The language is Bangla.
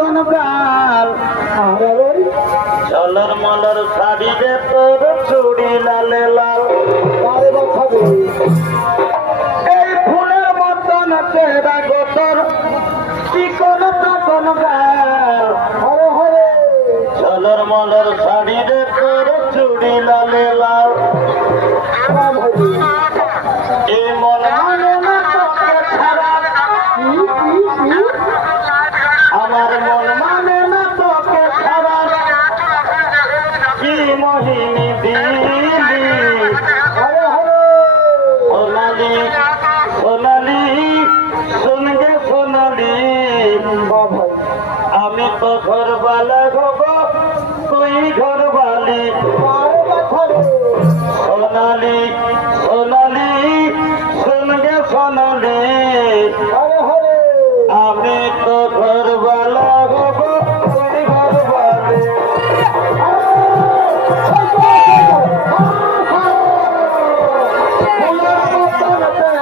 মতন গাল আমার ওই চলর মলর শাড়িতে তোর চুড়ি লালে লাল। এই ফুলের মতন চেহারা গোতর কি কোন তখন গাল চলর মলর শাড়িতে তোর চুড়ি লালে লাল। আমার আমি তো ঘরবালা হব তুই ঘরবালি আরে বা খাবে সোনালি সোনালি শুনগে সোনালি। ফুলের মতন